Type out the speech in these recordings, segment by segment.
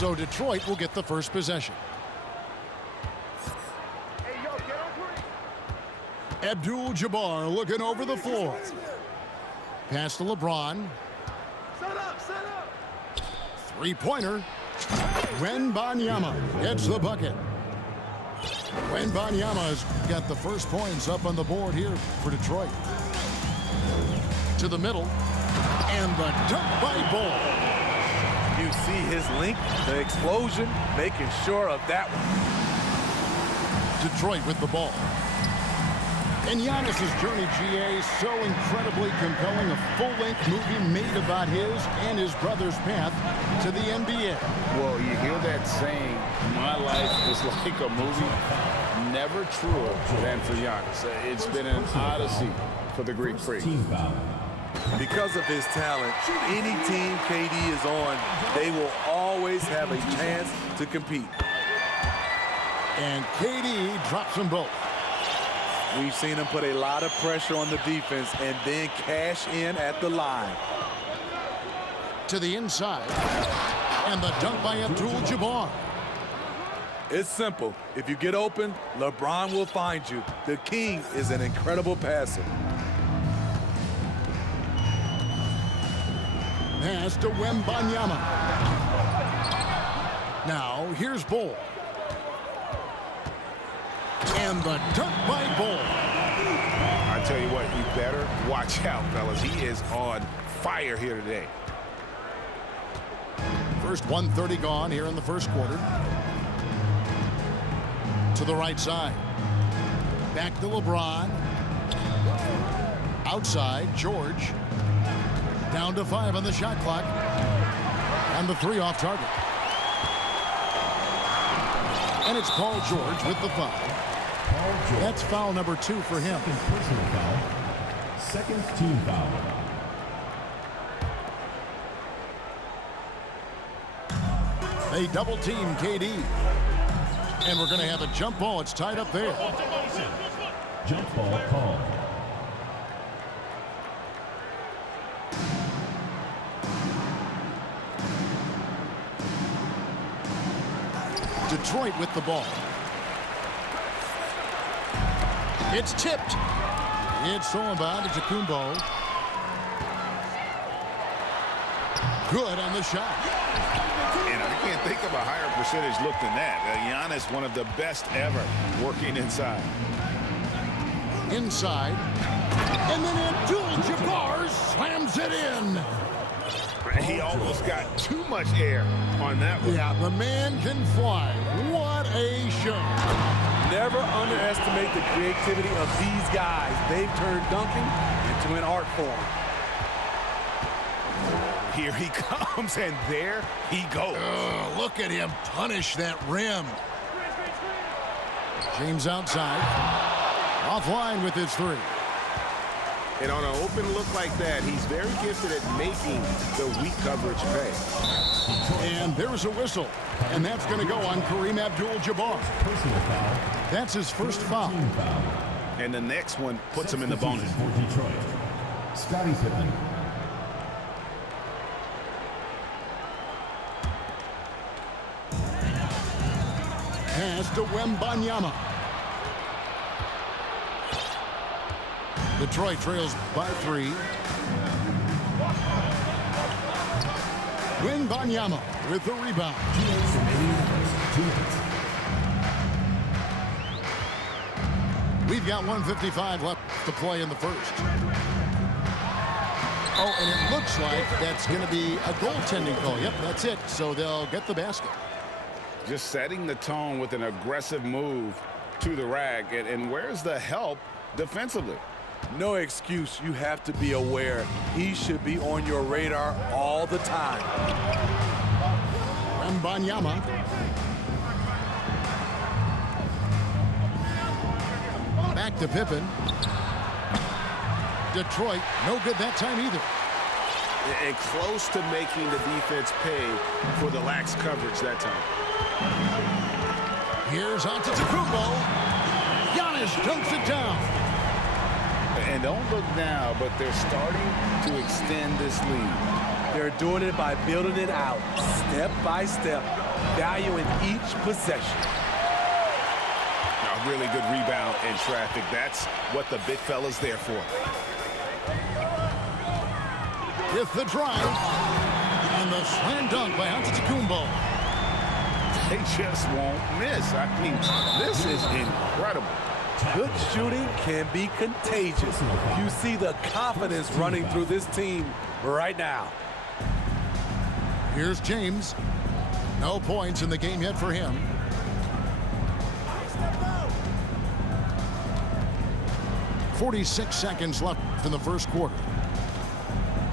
So Detroit will get the first possession. Abdul-Jabbar looking over the floor. Pass to LeBron. Set up. Three-pointer. Wembanyama gets the bucket. Wembanyama's got the first points up on the board here for Detroit. To the middle. And the dunk by Ball. You see his length, the explosion, making sure of that one. Detroit with the ball. And Giannis's journey, GA, so incredibly compelling. A full-length movie made about his and his brother's path to the NBA. Well, you hear that saying, my life is like a movie. Never truer than for Giannis. It's been an odyssey for the Greek freak. Because of his talent, any team KD is on, they will always have a chance to compete. And KD drops them both. We've seen him put a lot of pressure on the defense and then cash in at the line. To the inside. And the dunk by Abdul-Jabbar. It's simple. If you get open, LeBron will find you. The king is an incredible passer. Pass to Wembanyama. Now, here's Ball. And the dunk by Ball. I tell you what, you better watch out, fellas. He is on fire here today. First 1:30 gone here in the first quarter. To the right side. Back to LeBron. Outside, George. Down to 5 on the shot clock. And the 3 off target. And it's Paul George with the foul. That's foul number 2 for him. Second personal foul. Second team foul. They double team KD. And we're going to have a jump ball. It's tied up there. Jump ball called. Detroit with the ball. It's tipped. It's thrown by Antetokounmpo. Good on the shot. And I can't think of a higher percentage look than that. Giannis, one of the best ever working inside. Inside. And then Abdul-Jabbar slams it in. He almost got too much air on that one. Yeah, the man can fly. What a show. Never underestimate the creativity of these guys. They've turned dunking into an art form. Here he comes, and there he goes. Look at him punish that rim. James outside. Offline with his 3. And on an open look like that, he's very gifted at making the weak coverage pay. And there's a whistle. And that's going to go on Kareem Abdul-Jabbar. Personal foul. That's his first foul. Team foul. And the next one puts him in the bonus. For Detroit. Scottie Pippen. Pass to Wembanyama. Detroit trails by 3. Wembanyama with the rebound. GA's remaining numbers, 2 hits. We've got 1:55 left to play in the first. Oh, and it looks like that's going to be a goaltending call. Yep, that's it. So they'll get the basket. Just setting the tone with an aggressive move to the rack. And where's the help defensively? No excuse. You have to be aware. He should be on your radar all the time. Wembanyama. Back to Pippen. Detroit, no good that time either. And close to making the defense pay for the lax coverage that time. Here's Antetokounmpo. Giannis dunks it down. And don't look now, but they're starting to extend this lead. They're doing it by building it out, step by step, valuing each possession. A really good rebound in traffic. That's what the big fella's there for. With the drive. And the slam dunk by Antetokounmpo. They just won't miss. I mean, this is incredible. Good shooting can be contagious. You see the confidence running through this team right now. Here's James. No points in the game yet for him. .46 seconds left in the first quarter.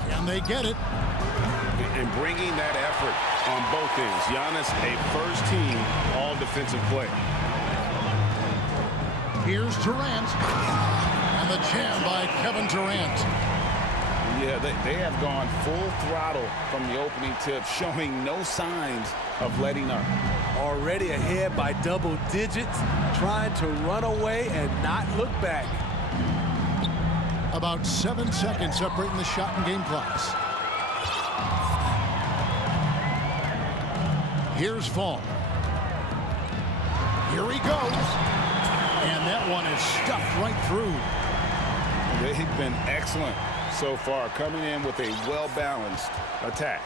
Can they get it? And bringing that effort on both ends. Giannis, a first-team all-defensive player. Here's Durant. And the jam by Kevin Durant. Yeah, they have gone full throttle from the opening tip, showing no signs of letting up. Already ahead by double digits, trying to run away and not look back. About 7 seconds separating the shot and game clocks. Here's Fall. Here he goes. And that one is stuffed right through. They've been excellent so far, coming in with a well-balanced attack.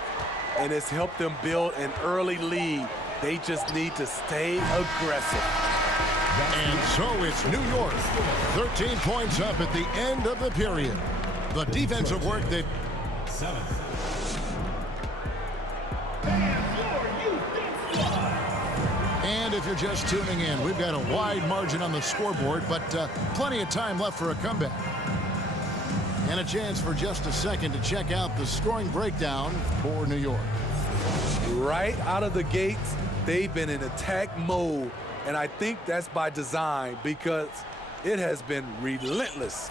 And it's helped them build an early lead. They just need to stay aggressive. And so it's New York, 13 points up at the end of the period. The defensive work that... 7. And if you're just tuning in, we've got a wide margin on the scoreboard, but plenty of time left for a comeback. And a chance for just a second to check out the scoring breakdown for New York. Right out of the gates, they've been in attack mode. And I think that's by design because it has been relentless.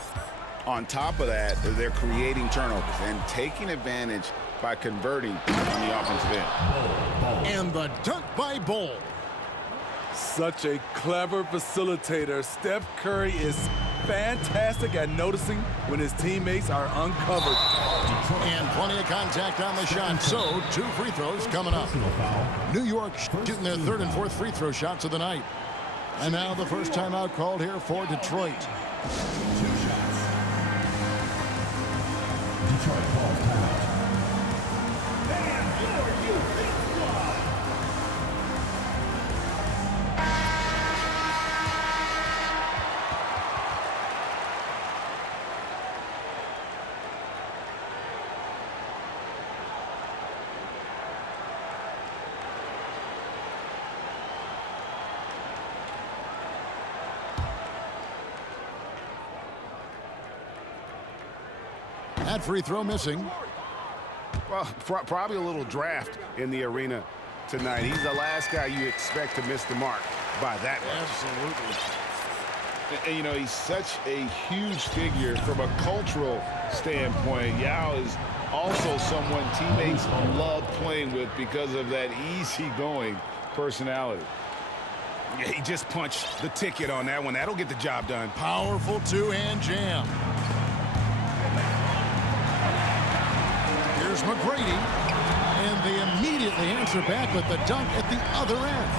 On top of that, they're creating turnovers and taking advantage by converting on the offensive end. And the dunk by Bol. Such a clever facilitator. Steph Curry is fantastic at noticing when his teammates are uncovered. And plenty of contact on the shot. So 2 free throws coming up. New York shooting their 3rd and 4th free throw shots of the night. And now the first timeout called here for Detroit. 2 shots. Detroit calls timeout. That free throw missing. Well, probably a little draft in the arena tonight. He's the last guy you expect to miss the mark by that much. Absolutely. And, you know, he's such a huge figure from a cultural standpoint. Yao is also someone teammates love playing with because of that easygoing personality. Yeah, he just punched the ticket on that one. That'll get the job done. Powerful two-hand jam. Here's McGrady. And they immediately answer back with the dunk at the other end.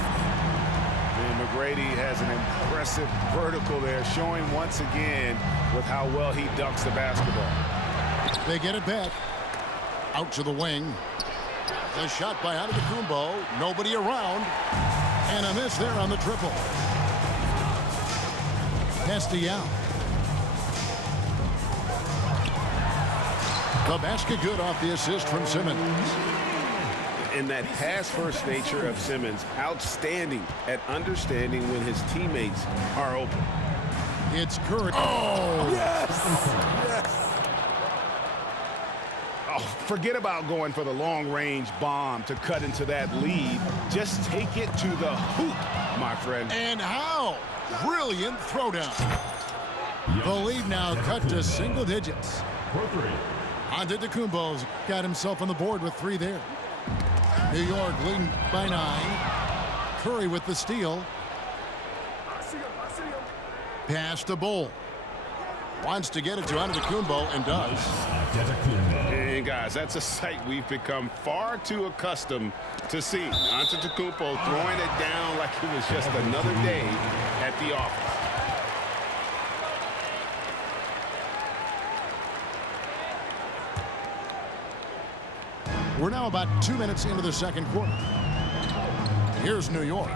And McGrady has an impressive vertical there, showing once again with how well he dunks the basketball. They get it back. Out to the wing. The shot by Antetokounmpo. Nobody around. And a miss there on the triple. Castiel. The basket good off the assist from Simmons. And that pass-first nature of Simmons, outstanding at understanding when his teammates are open. It's Curry. Oh! Yes! Yes! Oh, forget about going for the long-range bomb to cut into that lead. Just take it to the hoop, my friend. And how? Brilliant throwdown. The lead now cut to single digits. For three. Antetokounmpo's got himself on the board with 3 there. New York leading by 9. Curry with the steal. Pass to Bull. Wants to get it to Antetokounmpo and does. And guys, that's a sight we've become far too accustomed to seeing. Antetokounmpo throwing it down like it was just another day at the office. We're now about 2 minutes into the second quarter. Here's New York.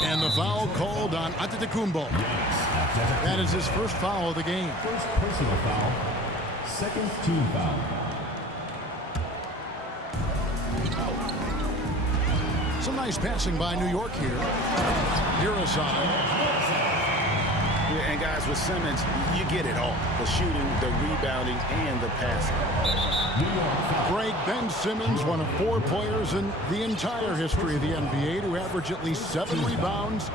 And the foul called on Antetokounmpo. That is his first foul of the game. First personal foul. Second team foul. Some nice passing by New York here. Uriasson. Yeah, and guys, with Simmons, you get it all. The shooting, the rebounding, and the passing. Greg Ben Simmons, one of 4 players in the entire history of the NBA to average at least 7 rebounds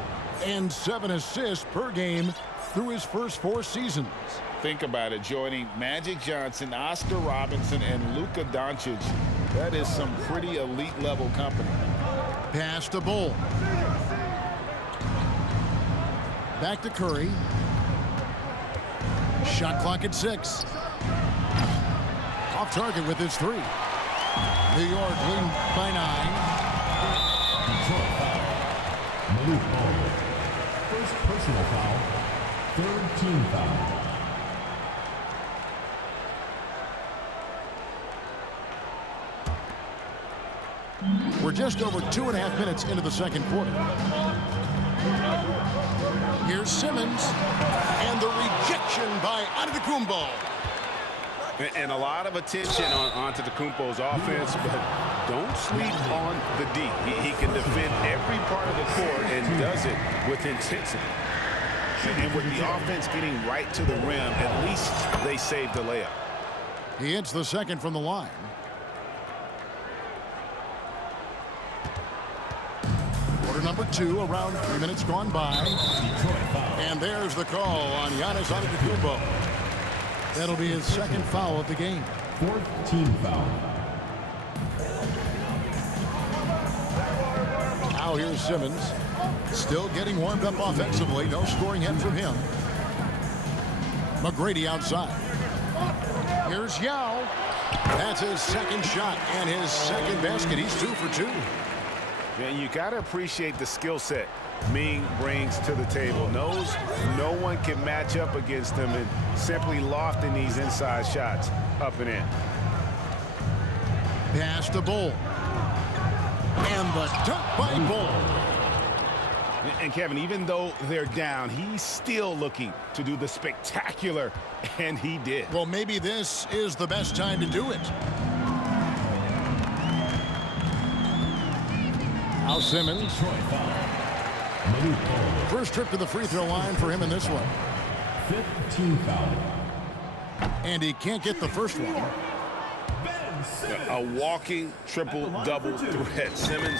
and 7 assists per game through his first 4 seasons. Think about it, joining Magic Johnson, Oscar Robinson, and Luka Doncic. That is some pretty elite level company. Pass to Bull. Back to Curry. Shot clock at 6. Off target with his 3. New York leading by 9. Detroit foul. Malik Ball. First personal foul. Third team foul. We're just over 2.5 minutes into the second quarter. Here's Simmons, and the rejection by Antetokounmpo. And a lot of attention on Antetokounmpo's offense, but don't sleep on the D. He can defend every part of the court and does it with intensity. And with the offense getting right to the rim, at least they saved the layup. He hits the second from the line. Quarter number 2, around 3 minutes gone by. And there's the call on Giannis Antetokounmpo. That'll be his second foul of the game. Fourth team foul. Now here's Simmons. Still getting warmed up offensively. No scoring yet from him. McGrady outside. Here's Yao. That's his second shot and his second basket. He's 2 for 2. And you got to appreciate the skill set Ming brings to the table. Knows no one can match up against him and simply lofting these inside shots up and in. Pass to Bull. And the dunk by Bull. And Kevin, even though they're down, he's still looking to do the spectacular, and he did. Well, maybe this is the best time to do it. Now Simmons. First trip to the free throw line for him in this one. Fifth team foul. And he can't get the first one. A walking triple-double threat. Simmons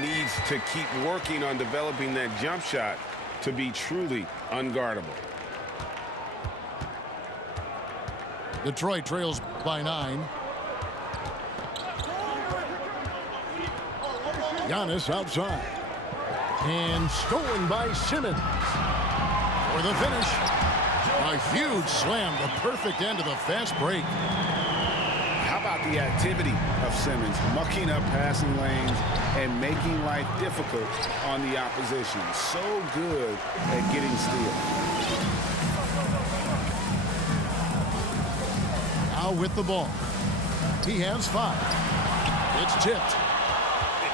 needs to keep working on developing that jump shot to be truly unguardable. Detroit trails by 9. Giannis outside. And stolen by Simmons. For the finish. A huge slam, the perfect end of the fast break. How about the activity of Simmons, mucking up passing lanes and making life difficult on the opposition. So good at getting steals. Now with the ball. He has 5. It's tipped.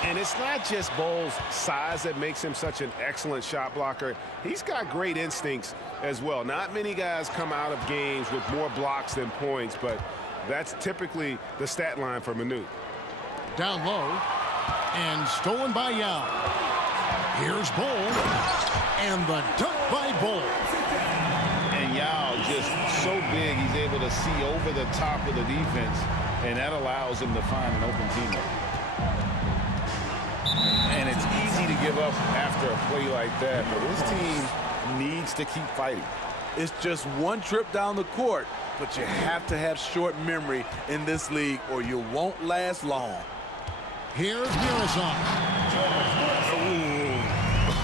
And it's not just Bole's size that makes him such an excellent shot blocker. He's got great instincts as well. Not many guys come out of games with more blocks than points, but that's typically the stat line for Manute. Down low, and stolen by Yao. Here's Bole, and the dunk by Bole. And Yao just so big, he's able to see over the top of the defense, and that allows him to find an open teammate. And it's easy to give up after a play like that, but this team needs to keep fighting. It's just one trip down the court, but you have to have short memory in this league or you won't last long. Here's Muresan.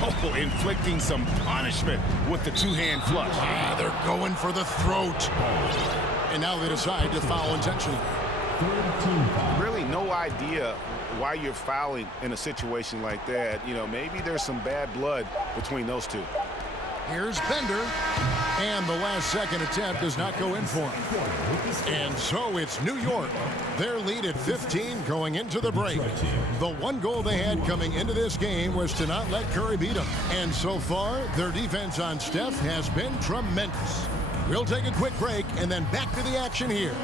Oh, inflicting some punishment with the two-hand flush. They're going for the throat. And now they decide to foul intentionally. Really no idea why you're fouling in a situation like that. You know, maybe there's some bad blood between those two. Here's Bender, and the last second attempt does not go in for him. And so it's New York. Their lead at 15 going into the break. The one goal they had coming into this game was to not let Curry beat them. And so far, their defense on Steph has been tremendous. We'll take a quick break and then back to the action here.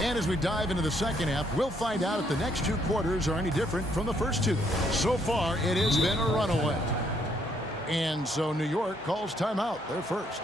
And as we dive into the second half, we'll find out if the next two quarters are any different from the first two. So far, it has been a runaway. And so New York calls timeout. They're first.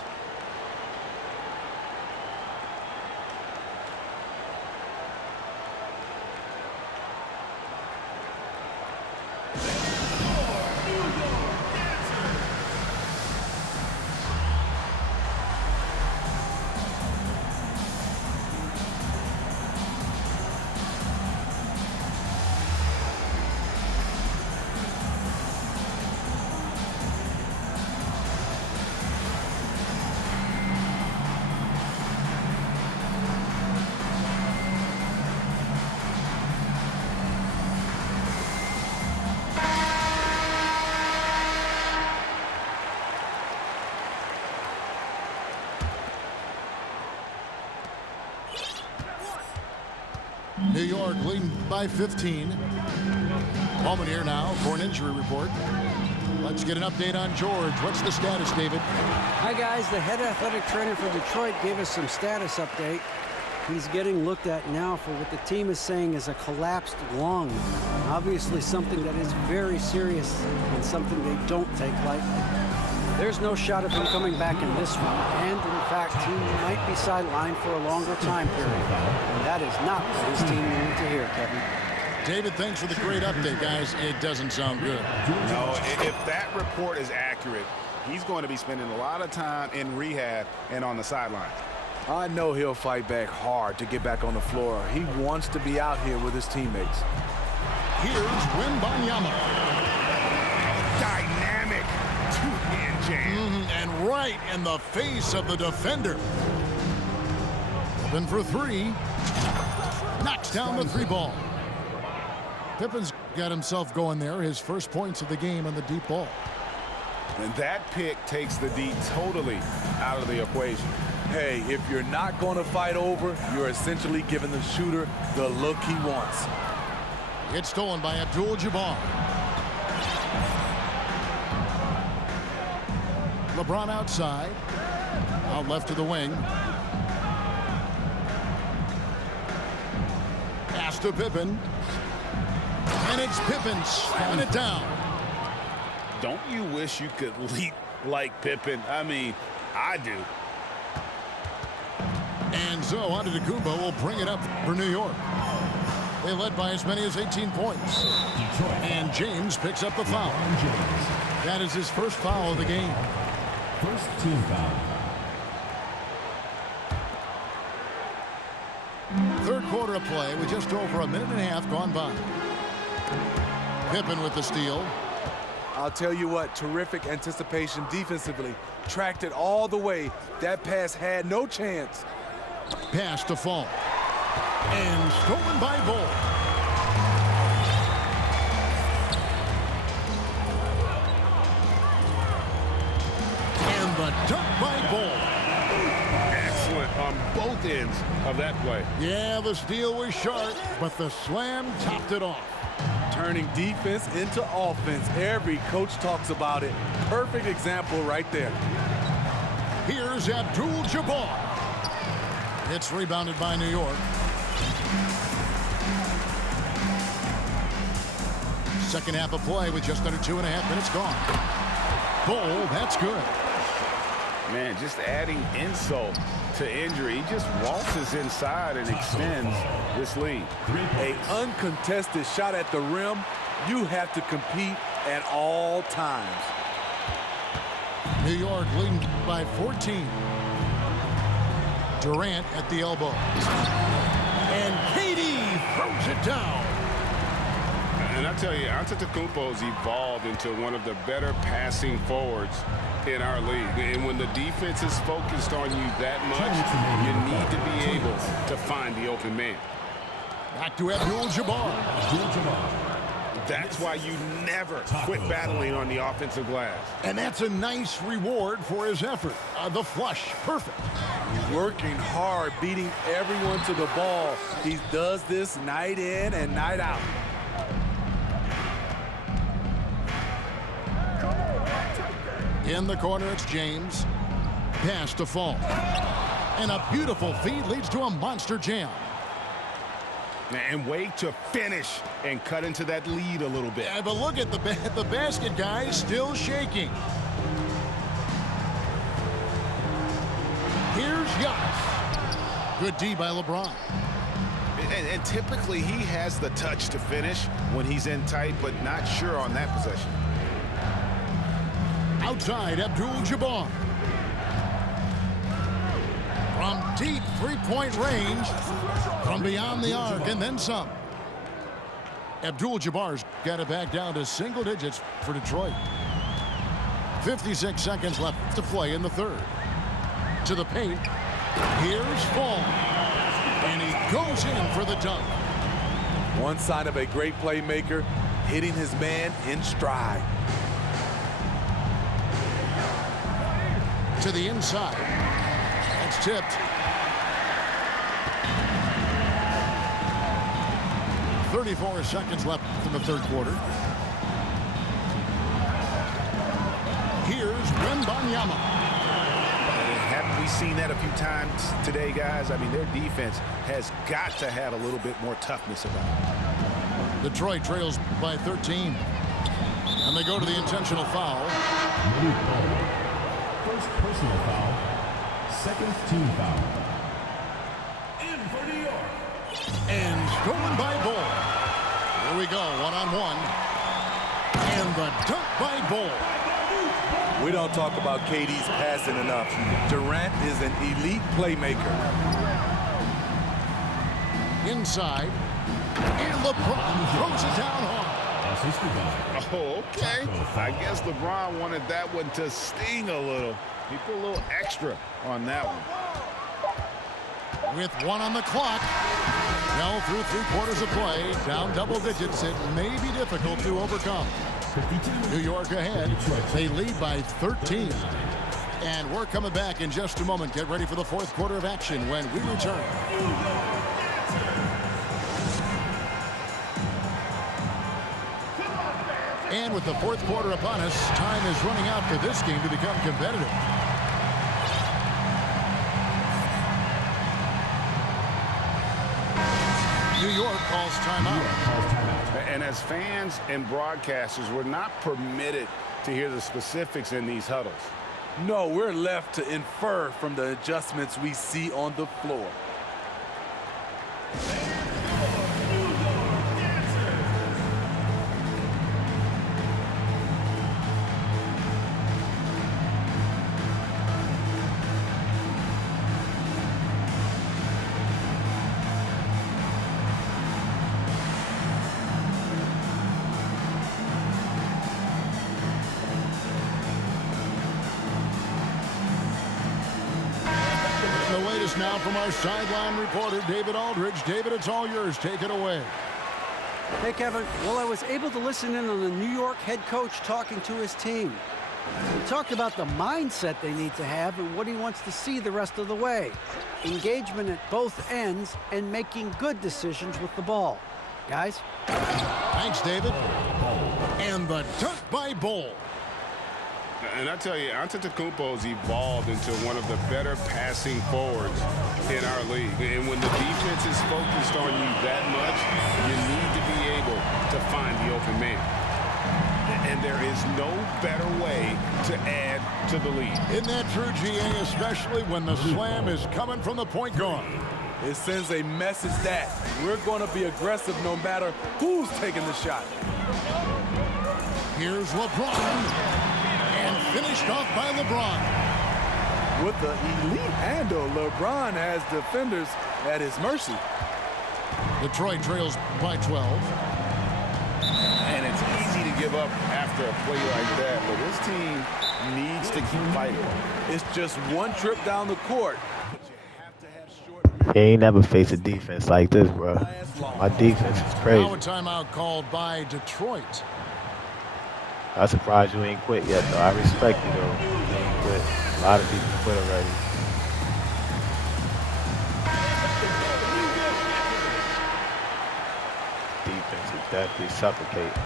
New York leading by 15. Moment here now for an injury report. Let's get an update on George. What's the status, David? Hi, guys. The head athletic trainer for Detroit gave us some status update. He's getting looked at now for what the team is saying is a collapsed lung. Obviously something that is very serious and something they don't take lightly. There's no shot of him coming back in this one. And, in fact, he might be sidelined for a longer time period. And that is not what his team needed to hear, Kevin. David, thanks for the great update, guys. It doesn't sound good. No, if that report is accurate, he's going to be spending a lot of time in rehab and on the sidelines. I know he'll fight back hard to get back on the floor. He wants to be out here with his teammates. Here's Wembanyama. Dynamic two-hand jam. And right in the face of the defender. Pippen for three. Knocks down the three ball. Pippen's got himself going there. His first points of the game on the deep ball. And that pick takes the D totally out of the equation. Hey, if you're not going to fight over, you're essentially giving the shooter the look he wants. It's stolen by Abdul-Jabbar. LeBron outside. Out left to the wing. Pass to Pippen. And it's Pippen slamming it down. Don't you wish you could leap like Pippen? I mean, I do. And so Antetokounmpo will bring it up for New York. They led by as many as 18 points. And James picks up the foul. That is his first foul of the game. First team foul. Third quarter of play with just over a minute and a half gone by. Pippen with the steal. I'll tell you what, terrific anticipation defensively. Tracked it all the way. That pass had no chance. Pass to Fall. And stolen by Bole. Excellent on both ends of that play. Yeah, the steal was sharp, but the slam topped it off. Turning defense into offense. Every coach talks about it. Perfect example right there. Here's Abdul-Jabbar. It's rebounded by New York. Second half of play with just under 2.5 minutes gone. Bull, that's good. Man, just adding insult to injury. He just waltzes inside and extends this lead. An uncontested shot at the rim, you have to compete at all times. New York leading by 14. Durant at the elbow. And KD throws it down. And I tell you, Antetokounmpo's evolved into one of the better passing forwards in our league. And when the defense is focused on you that much, you need to be able to find the open man. Back to Abdul-Jabbar. That's why you never quit battling on the offensive glass. And that's a nice reward for his effort. The flush, perfect. Working hard, beating everyone to the ball. He does this night in and night out. In the corner, it's James. Pass to Fall. And a beautiful feed leads to a monster jam. And wait to finish and cut into that lead a little bit. Yeah, but look at the basket, guys, still shaking. Here's Giannis. Good D by LeBron. And typically he has the touch to finish when he's in tight, but not sure on that possession. Outside, Abdul-Jabbar. From deep three-point range, from beyond the arc, and then some. Abdul-Jabbar's got it back down to single digits for Detroit. 56 seconds left to play in the third. To the paint. Here's Fall. And he goes in for the dunk. One sign of a great playmaker, hitting his man in stride. To the inside. That's tipped. 34 seconds left in the third quarter. Here's Wembanyama. Haven't we seen that a few times today, guys? I mean, their defense has got to have a little bit more toughness about it. Detroit trails by 13. And they go to the intentional foul. First personal foul. Second team foul. In for New York. And stolen by Bull. Here we go, one-on-one. And the dunk by Bull. We don't talk about KD's passing enough. Durant is an elite playmaker. Inside. And LeBron throws it down hard. Oh, okay. I guess LeBron wanted that one to sting a little. He put a little extra on that one. With one on the clock. Well, through 3/4 of play, down double digits, it may be difficult to overcome. New York ahead. They lead by 13. And we're coming back in just a moment. Get ready for the fourth quarter of action when we return. And with the fourth quarter upon us, time is running out for this game to become competitive. New York calls timeout. And as fans and broadcasters, we're not permitted to hear the specifics in these huddles. No, we're left to infer from the adjustments we see on the floor. Now from our sideline reporter, David Aldridge. David, it's all yours. Take it away. Hey, Kevin. Well, I was able to listen in on the New York head coach talking to his team. We talked about the mindset they need to have and what he wants to see the rest of the way. Engagement at both ends and making good decisions with the ball. Guys? Thanks, David. And the dunk by Bol. And I tell you, Antetokounmpo's evolved into one of the better passing forwards in our league. And when the defense is focused on you that much, you need to be able to find the open man. And there is no better way to add to the lead. Isn't that true, GA, especially when the slam is coming from the point guard? It sends a message that we're going to be aggressive no matter who's taking the shot. Here's LeBron. And finished off by LeBron. With the elite handle, LeBron has defenders at his mercy. Detroit trails by 12. And it's easy to give up after a play like that, but this team needs to keep fighting. It's just one trip down the court. He ain't never faced a defense like this, bro. My defense is Now crazy. a timeout called by Detroit. I'm surprised you ain't quit yet, though. I respect you, though. You ain't quit. A lot of people quit already. Defense is definitely suffocating.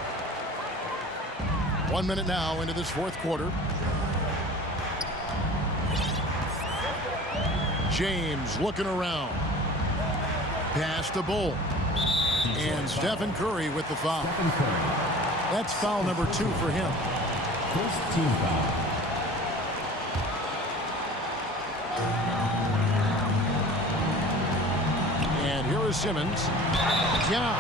1 minute now into this fourth quarter. James looking around. Pass to Bol. And Stephen Curry with the foul. That's foul number 2 for him. First team foul. And here is Simmons. Yeah.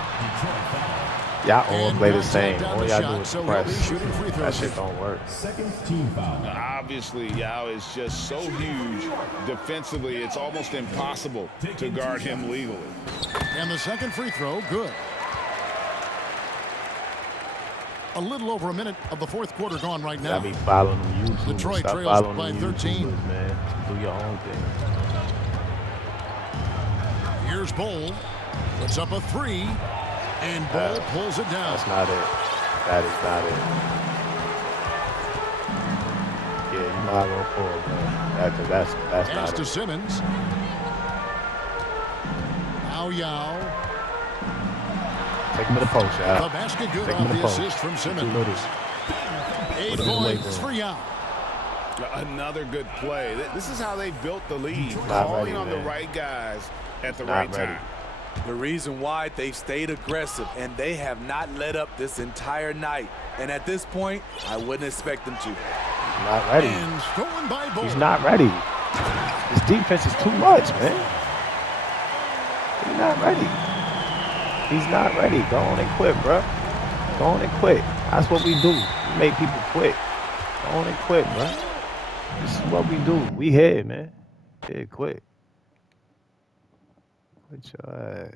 Y'all all And play the contact same. on All the y'all shot, do is so he'll be press. shooting free That throws. shit don't work. Second team foul. Obviously, Yao is just so huge defensively, it's almost impossible to guard him legally. And the second free throw, good. A little over a minute of the fourth quarter gone right now. Y'all be following them YouTubers. Detroit Stop trails following by them 13. YouTubers, man. Do your own thing. Here's Bol. Puts up a 3. And Bol pulls it down. That's not it. That is not it. Yeah, you're not gonna pull it, man. That's Pass not to it. Simmons. Now Yao. Take him to the post, The y'all. basket good Take him off to the the post. assist from Too Simmons. little. 8 Put him in the weight points room. for Yao. Another good play. This is how they built the lead. Not Calling ready, on the man. right guys at the Not right ready. time. The reason why they've stayed aggressive and they have not let up this entire night. And at this point, I wouldn't expect them to. Not ready. And stolen by Bol. He's not ready. His defense is too much, man. He's not ready. He's not ready. Go on and quit, bro. Go on and quit. That's what we do. We make people quit. Go on and quit, bro. This is what we do. We here, man. Yeah, quit. Quit your ass.